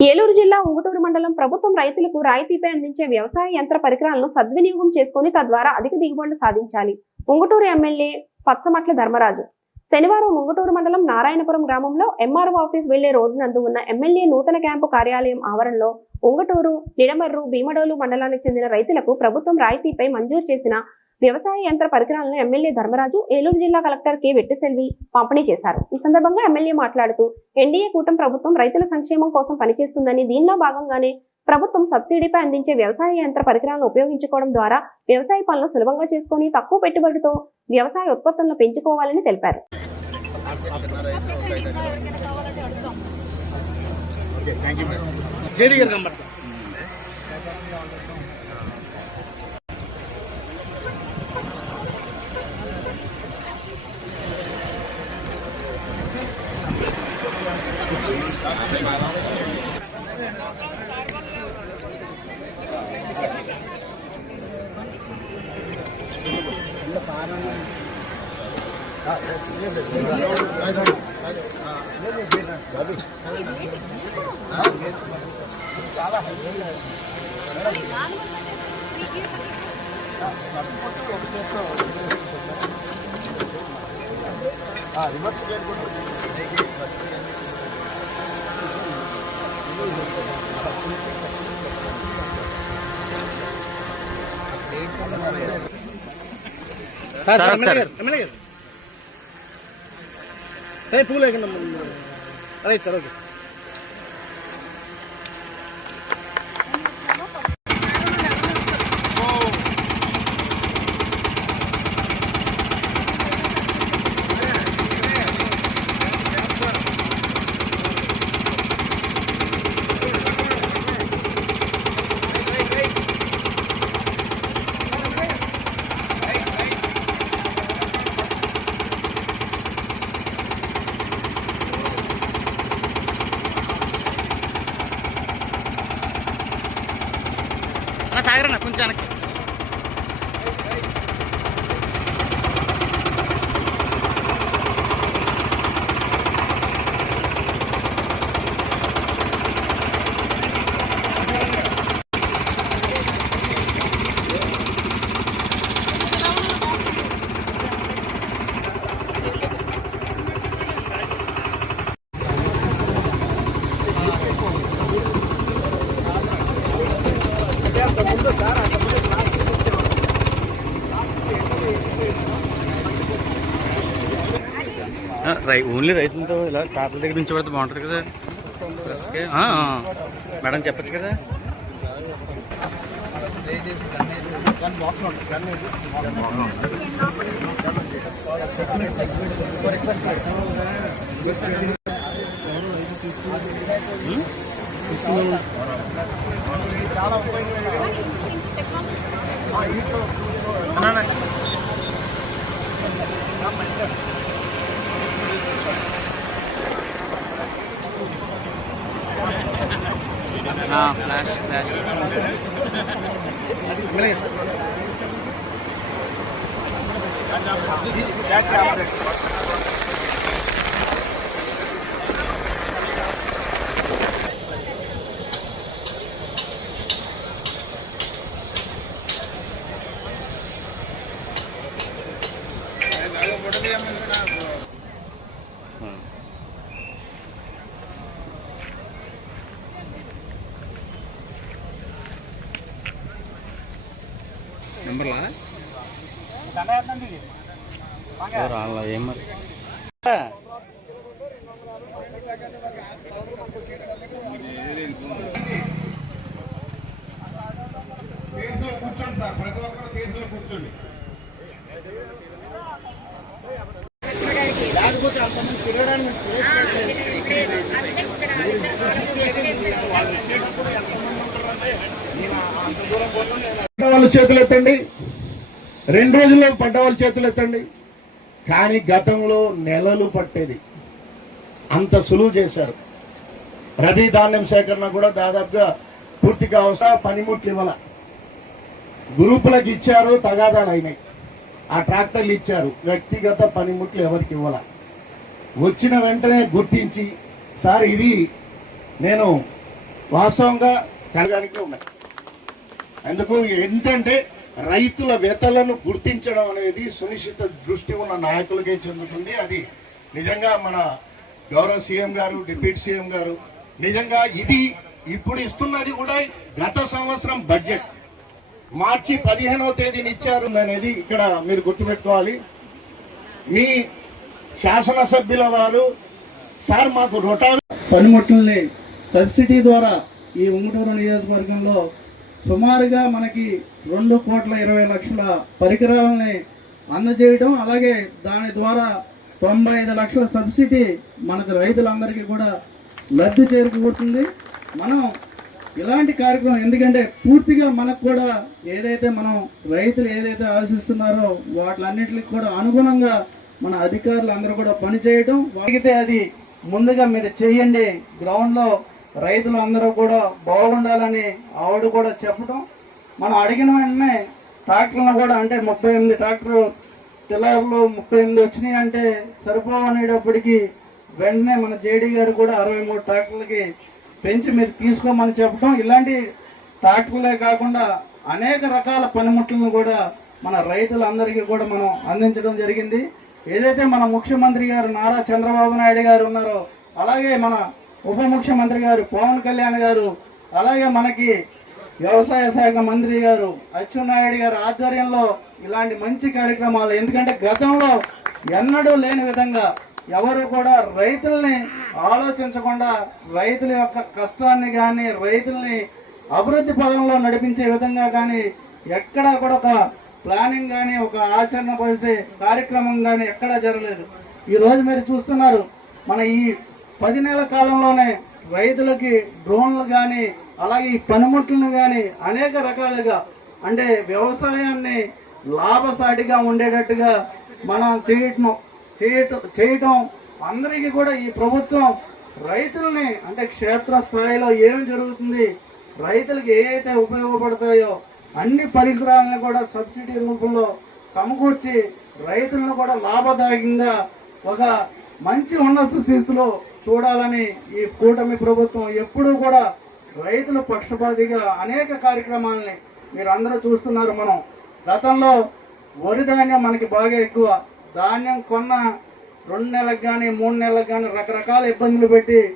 ఏలూరు జిల్లా ఉంగుటూరు మండలం ప్రభుత్వం రైతులకు రాయితీపై అందించే వ్యవసాయ యంత్ర పరికరాలను సద్వినియోగం చేసుకుని తద్వారా అధిక దిగుబడులు సాధించాలి. ఉంగుటూరు ఎమ్మెల్యే పచ్చమట్ల ధర్మరాజు. శనివారం ఉంగుటూరు మండలం నారాయణపురం గ్రామంలో ఎంఆర్ఓ ఆఫీస్ వెళ్ళే రోడ్డు నందు ఉన్న ఎమ్మెల్యే నూతన క్యాంపు కార్యాలయం ఆవరణలో ఉంగుటూరు నిడమర్రు భీమడోలు మండలానికి చెందిన రైతులకు ప్రభుత్వం రాయితీపై మంజూరు చేసిన వ్యవసాయ యంత్ర పరికరాలను ఎమ్మెల్యే ధర్మరాజు ఏలూరు జిల్లా కలెక్టర్ కె వెట్టిసెల్వి పంపిణీ చేశారు. ఈ సందర్భంగా ఎమ్మెల్యే మాట్లాడుతూ ఎన్డీఏ కూటమి ప్రభుత్వం రైతుల సంక్షేమం కోసం పనిచేస్తుందని దీనిలో భాగంగానే ప్రభుత్వం సబ్సిడీపై అందించే వ్యవసాయ యంత్ర పరికరాలను ఉపయోగించుకోవడం ద్వారా వ్యవసాయ పనులు సులభంగా చేసుకొని తక్కువ పెట్టుబడితో వ్యవసాయ ఉత్పత్తులను పెంచుకోవాలని తెలిపారు. జేడీ గారు కనబడతారు సార్ సార్, ఎమ్మెల్యే సార్. గారు ఎమ్మెల్యే గారు సార్ పూలు రైట్ సార్ ఓకే. సాగరన్న కొంచెం వెనక్కి. రై ఓన్లీ రైతులతో ఇలా టాటల దగ్గర నుంచి పడితే బాగుంటుంది కదా. ప్లస్కే ఆ. మేడం చెప్పచ్చు కదా? ఆ, ఫ్లాష్ ఫ్లాష్ ఎమ్మెల్యే గారు నెంబర్లా రాళ్ళ కూర్చోండి సార్ ప్రతి ఒక్కరు చేతిలో కూర్చోండి చేతులు ఎత్తండి రెండు రోజుల్లో పడ్డవాళ్ళ చేతులు ఎత్తండి. కానీ గతంలో నెలలు పట్టేది. అంత సులువు చేశారు. రబీ ధాన్యం సేకరణ కూడా దాదాపుగా పూర్తిగా అవసరం. పనిముట్లు ఇవ్వాల. గ్రూపులకు ఇచ్చారు తగాదాలు అయినాయి. ఆ ట్రాక్టర్లు ఇచ్చారు. వ్యక్తిగత పనిముట్లు ఎవరికి ఇవ్వాల. వచ్చిన వెంటనే గుర్తించి సార్ ఇది నేను వాస్తవంగా కలగానికి ఉన్నాయి. ఎందుకు? ఏంటంటే రైతుల వ్యతలను గుర్తించడం అనేది సునిశ్చిత దృష్టి ఉన్న నాయకులకే చెందుతుంది. అది నిజంగా మన గౌరవ సీఎం గారు డిప్యూటీ సీఎం గారు నిజంగా ఇది ఇప్పుడు ఇస్తున్నది కూడా గత సంవత్సరం బడ్జెట్. మార్చి పదిహేనవ తేదీని ఇచ్చారు అనేది ఇక్కడ మీరు గుర్తుపెట్టుకోవాలి. మీ శాసనసభ్యుల వారు సార్ మాకు రొటా పనిముట్లని సబ్సిడీ ద్వారా ఈ ఉంగుటూరు నియోజకవర్గంలో సుమారుగా మనకి రెండు కోట్ల ఇరవై లక్షల పరికరాలని అందజేయడం అలాగే దాని ద్వారా తొంభై ఐదు లక్షల సబ్సిడీ మనకు రైతులందరికీ కూడా లబ్ధి చేరుకుంటుంది మనం ఇలాంటి కార్యక్రమం ఎందుకంటే పూర్తిగా మనకు కూడా ఏదైతే మనం రైతులు ఏదైతే ఆశిస్తున్నారో వాటిలన్నిటికి కూడా అనుగుణంగా మన అధికారులు అందరూ కూడా పనిచేయటం. అడిగితే అది ముందుగా మీరు చేయండి. గ్రౌండ్లో రైతులు అందరూ కూడా బాగుండాలని ఆవిడ కూడా చెప్పడం మనం అడిగిన వెంటనే ట్రాక్టర్లను కూడా అంటే ముప్పై ఎనిమిది ట్రాక్టర్ టిల్లర్లు ముప్పై ఎనిమిది వచ్చినాయి అంటే సరిపోవనేటప్పటికి వెంటనే మన జేడీ గారు కూడా అరవై మూడు ట్రాక్టర్లకి పెంచి మీరు తీసుకోమని చెప్పడం ఇలాంటి ట్రాక్టర్లే కాకుండా అనేక రకాల పనిముట్లను కూడా మన రైతులందరికీ కూడా మనం అందించడం జరిగింది. ఏదైతే మన ముఖ్యమంత్రి గారు నారా చంద్రబాబు నాయుడు గారు ఉన్నారో అలాగే మన ఉప ముఖ్యమంత్రి గారు పవన్ కళ్యాణ్ గారు అలాగే మనకి వ్యవసాయ శాఖ మంత్రి గారు అచ్చెన్నాయుడు గారి ఆధ్వర్యంలో ఇలాంటి మంచి కార్యక్రమాలు. ఎందుకంటే గతంలో ఎన్నడూ లేని విధంగా ఎవరు కూడా రైతుల్ని ఆలోచించకుండా రైతుల యొక్క కష్టాన్ని కానీ రైతుల్ని అభివృద్ధి పదంలో నడిపించే విధంగా కానీ ఎక్కడా కూడా ఒక ప్లానింగ్ కానీ ఒక ఆచరణ పరిచే కార్యక్రమం కానీ ఎక్కడా జరగలేదు. ఈ రోజు మీరు చూస్తున్నారు మన ఈ పది నెలల కాలంలోనే రైతులకి డ్రోన్లు కానీ అలాగే ఈ పనిముట్లను కానీ అనేక రకాలుగా అంటే వ్యవసాయాన్ని లాభసాటిగా ఉండేటట్టుగా మనం చేయటం చేయటం చేయటం అందరికీ కూడా ఈ ప్రభుత్వం రైతుల్ని అంటే క్షేత్ర స్థాయిలో ఏమి జరుగుతుంది రైతులకి ఏ అయితే ఉపయోగపడతాయో అన్ని పరికరాలను కూడా సబ్సిడీ రూపంలో సమకూర్చి రైతులను కూడా లాభదాయకంగా ఒక మంచి ఉన్నత స్థితిలో చూడాలని ఈ కూటమి ప్రభుత్వం ఎప్పుడూ కూడా రైతుల పక్షపాతిగా అనేక కార్యక్రమాలని మీరు అందరూ చూస్తున్నారు మనం. గతంలో వరి ధాన్యం మనకి బాగా ఎక్కువ. ధాన్యం కొన్న రెండు నెలలకు కానీ మూడు నెలలకు కానీ రకరకాల ఇబ్బందులు పెట్టి